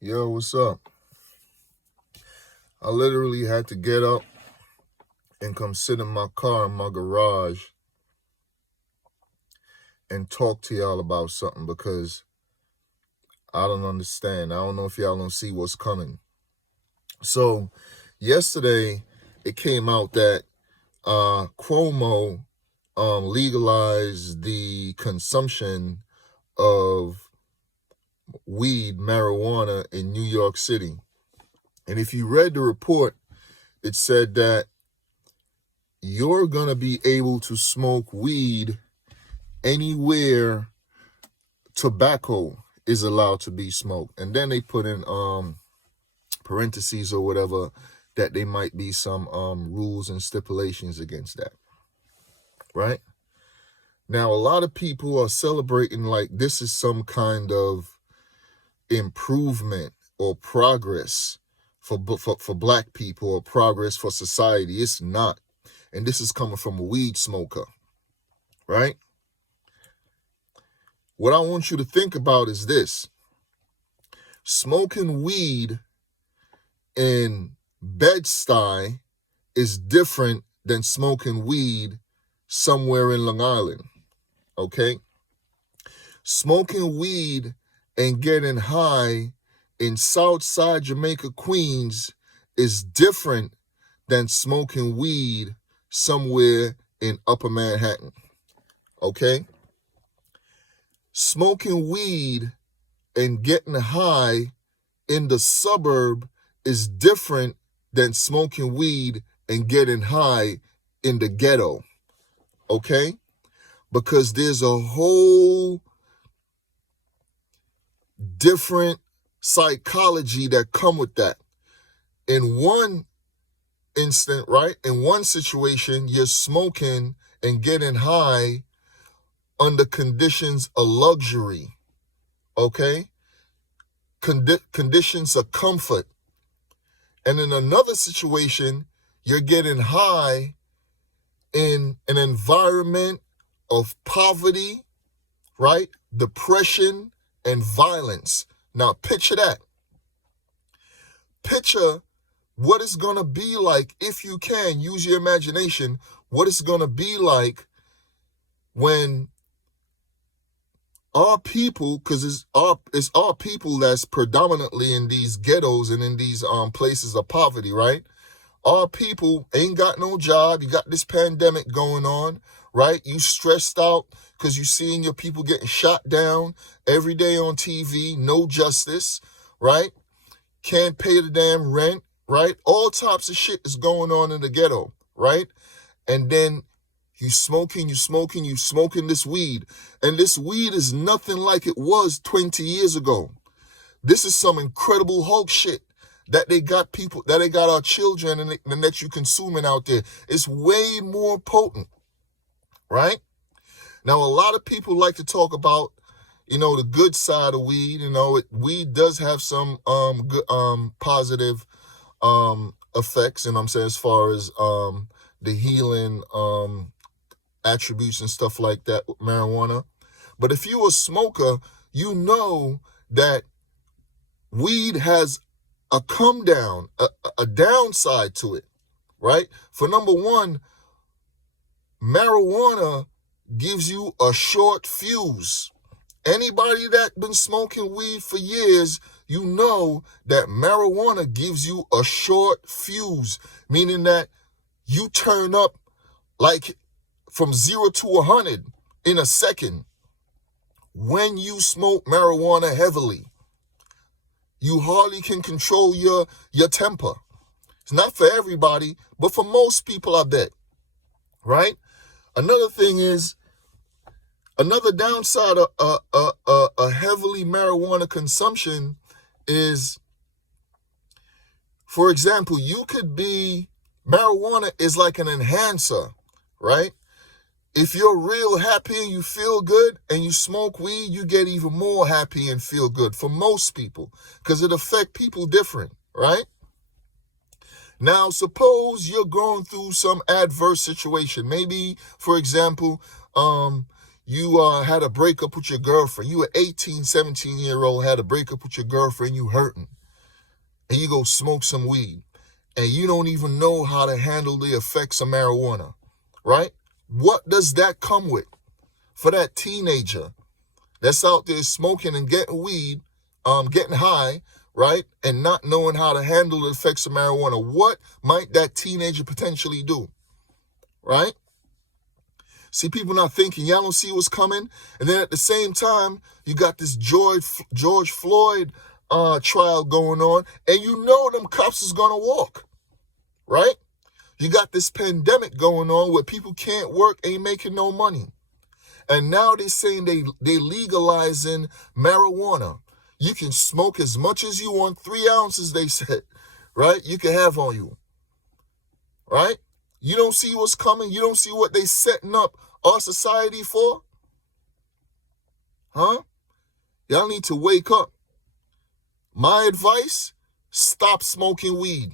Yo, what's up? I literally had to get up and come sit in my car in my garage and talk to y'all about something because I don't understand. I don't know if y'all don't see what's coming. So, yesterday it came out that Cuomo legalized the consumption of weed, marijuana in New York City. And if you read the report, it said that you're going to be able to smoke weed anywhere tobacco is allowed to be smoked. And then they put in parentheses or whatever that there might be some rules and stipulations against that. Right? Now, a lot of people are celebrating like this is some kind of improvement or progress for black people or progress for society. It's not. And this is coming from a weed smoker, right? What I want you to think about is this. Smoking weed in Bed-Stuy is different than smoking weed somewhere in Long Island, okay? Smoking weed and getting high in Southside Jamaica, Queens is different than smoking weed somewhere in Upper Manhattan, okay? Smoking weed and getting high in the suburb is different than smoking weed and getting high in the ghetto, okay? Because there's a whole different psychology that come with that. In one instant, right? In one situation, you're smoking and getting high under conditions of luxury, okay? Conditions of comfort. And in another situation, you're getting high in an environment of poverty, right? Depression and violence. Now, picture that. Picture what it's going to be like, if you can, use your imagination, what it's going to be like when our people, because it's our people that's predominantly in these ghettos and in these places of poverty, right? Our people ain't got no job. You got this pandemic going on, right? You stressed out because you seeing your people getting shot down every day on TV, no justice, right? Can't pay the damn rent, right? All types of shit is going on in the ghetto, right? And then you smoking this weed. And this weed is nothing like it was 20 years ago. This is some incredible Hulk shit that they got people, that they got our children and that you consuming out there. It's way more potent, right? Now, a lot of people like to talk about, the good side of weed. Weed does have some good, positive effects, and I'm saying as far as the healing attributes and stuff like that with marijuana. But if you're a smoker, you know that weed has a come down, a downside to it, right? For number one, marijuana gives you a short fuse. Anybody that been smoking weed for years, you know that marijuana gives you a short fuse, meaning that you turn up like from 0 to 100 in a second. When you smoke marijuana heavily, you hardly can control your temper. It's not for everybody, but for most people, I bet, right? Another thing is, another downside of a heavily marijuana consumption is, for example, marijuana is like an enhancer, right? If you're real happy and you feel good and you smoke weed, you get even more happy and feel good for most people because it affects people different, right? Now, suppose you're going through some adverse situation. Maybe, for example, you had a breakup with your girlfriend. You an 18, 17-year-old, had a breakup with your girlfriend, you hurting. And you go smoke some weed. And you don't even know how to handle the effects of marijuana, right? What does that come with for that teenager that's out there smoking and getting weed, getting high, right? And not knowing how to handle the effects of marijuana? What might that teenager potentially do, right? See, people not thinking, y'all don't see what's coming. And then at the same time, you got this George Floyd trial going on, and you know them cops is gonna walk, right? You got this pandemic going on where people can't work, ain't making no money. And now they're saying they legalizing marijuana. You can smoke as much as you want, 3 ounces, they said, right? You can have on you, right? You don't see what's coming. You don't see what they setting up our society for? Huh? Y'all need to wake up. My advice, stop smoking weed.